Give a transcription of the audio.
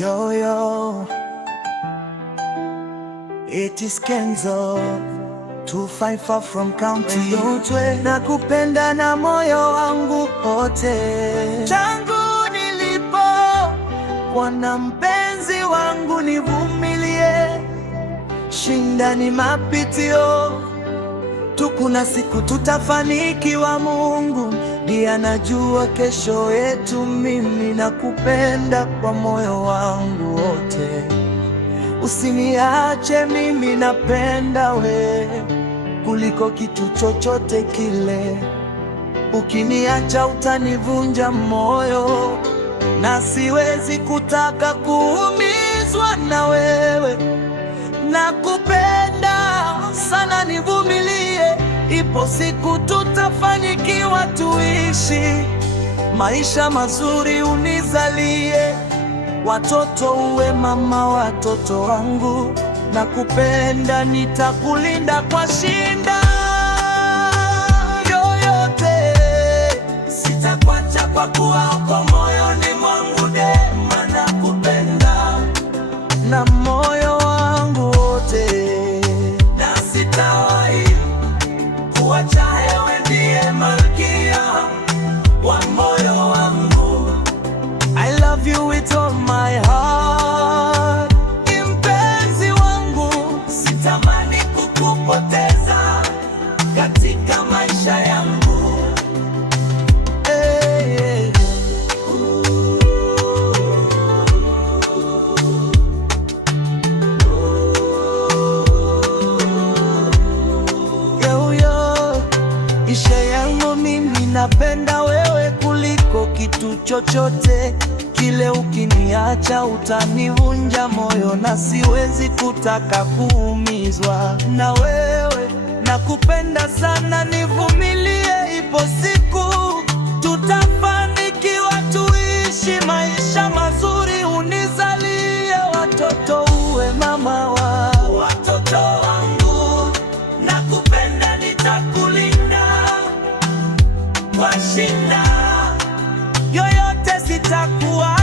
Yo, yo, it is Kenzo 254 from County Utwe. Nakupenda na moyo wangu wote, tangu nilipo Bwana mpenzi wangu, nivumilie, shinda ni mapitio tu, kuna siku tutafanikiwa. Mungu ndiye anajua kesho yetu. Mimi nakupenda kwa moyo wangu wote, usiniache, mimi napenda we kuliko kitu chochote kile. Ukiniacha utanivunja moyo, na siwezi kutaka kuumizwa na wewe. Nakupenda sana, nivumilie, ipo siku tutafanikiwa, tuishi maisha mazuri, unizalie watoto, uwe mama watoto wangu. Nakupenda, nitakulinda kwa shinda yoyote, sitakuacha kwa kuwa uko moyoni mwangu daima. Nakupenda na moyo wangu wote, na sitawahi kuacha. Wewe ndiye malkia wa moyo wangu. I love you with all my heart. Mpenzi wangu, sitamani kukupoteza katika maisha yangu. Hey, hey. Yo, yo. Isha yangu mimi napenda wewe kuliko kitu chochote kile. Ukiniacha utanivunja moyo, na siwezi kutaka kuumizwa na wewe. Nakupenda sana, nivumilie, ipo siku tutafanikiwa, tuishi maisha mazuri, unizalie watoto, uwe mama wa watoto wangu. Nakupenda, nitakulinda kwa shinda yoyote, sitakuwa